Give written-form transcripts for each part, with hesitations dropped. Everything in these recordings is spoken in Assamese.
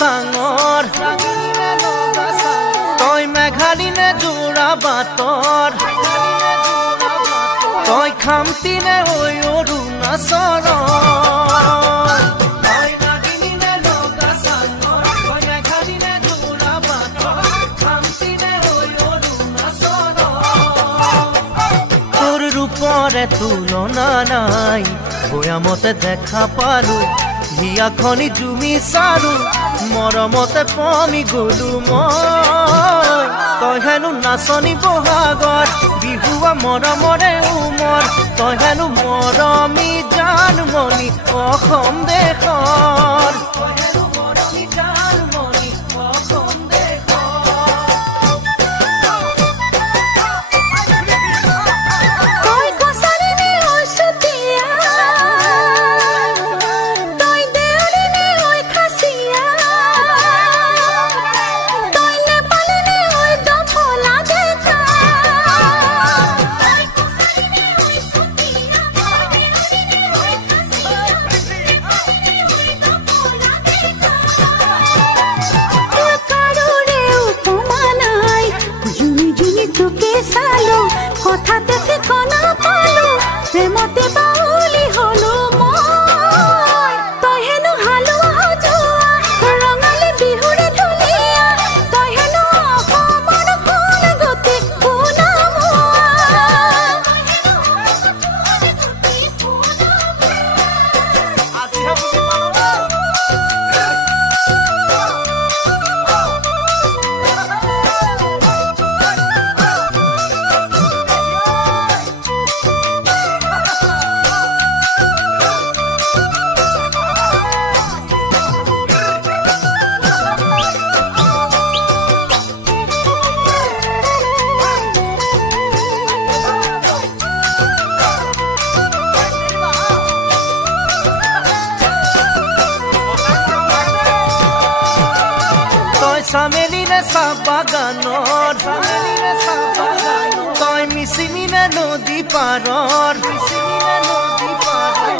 সাঙৰ তই মেঘালী নে জোৰা বাটৰ তই খামতি নে ঐ অৰুণাচলৰ তই নাগিনী নে লগা সাঙৰ তই মেঘালী নে জোৰা বাটৰ খামতি নে ঐ অৰুণাচলৰ তোৰ ৰূপৰে তুলনা নাই বয়ামতে দেখা পালো হিয়া খনি জুমি চালো মৰমতে পমি গলো মই তই হেনো নাচনি বহাগৰ বিহুৱা মৰমৰে উমৰ তই হেনো মৰমি জানমণি অসম দেশৰ তই হেনো মৰমি জানমণি অসম চামেলি নে চাহ বাগানৰ তই মিচিমি নে নদী পাৰৰ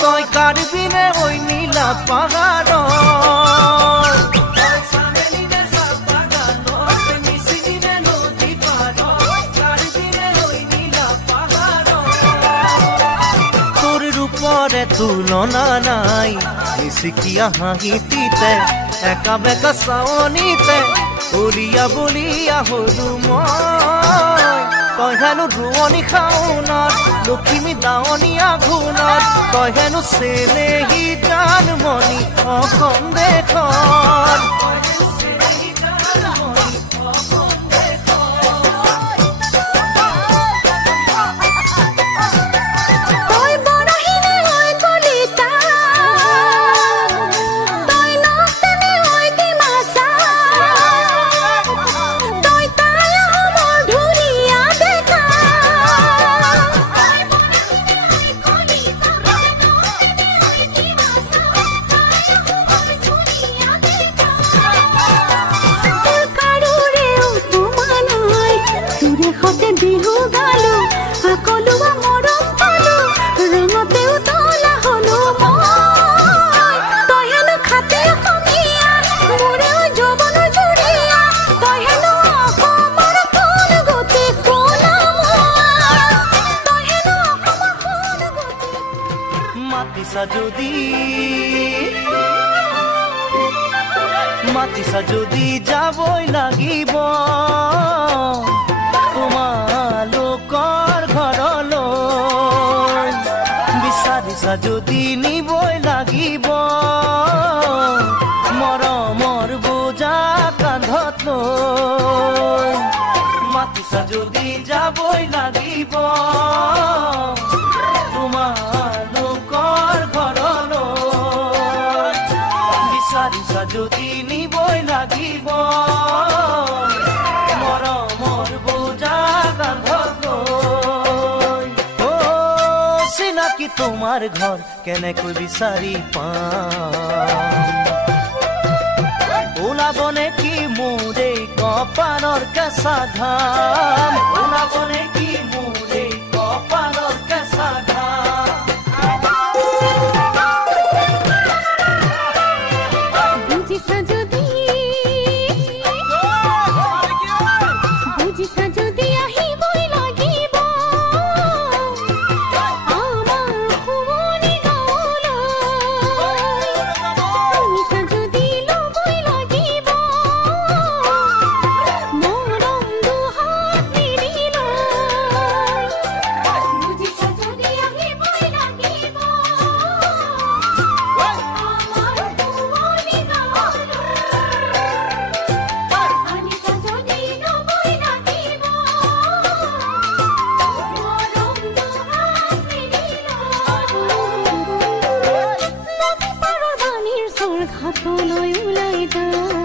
তই কাৰ্বি নে ঐ নীলা পাহাৰৰ চামেলি নে চাহ বাগানৰ মিচিমি নে নদী পাৰৰ কাৰ্বি নে ঐ নীলা পাহাৰৰ তোৰ ৰূপৰে তুলনা নাই মিচিকিয়া হাঁহিতিতে একা বেকা চাৱনিতে উলিয়া বলিয়া হলো মই তই হেনো ৰোৱনী খাওনত লখিমী দাৱনীয়া ঘূনত তই হেনো চেনেহী জানমণি অসম দেশৰ মাতিছা যদি যাবই লাগিব তোমালোকৰ ঘৰলৈ বিচাৰিছা যদি নিবই লাগিব মৰমৰ বোজা কান্ধত লৈ মাতিছা যদি যাবই লাগিব তোমালোকৰ ঘৰলৈ বিচাৰিছা যদি নিবই লাগিব মৰমৰ বোজা কান্ধত লৈ চিনাকি তোমাৰ ঘৰ কেনেকৈ বিচাৰি পাম ওলাব নেকি মোৰে কপালৰ কেঁচা ঘাম ওলাব নেকি মোৰে কপালৰ কেঁচা ঘাম বুঝিছা যদি দাও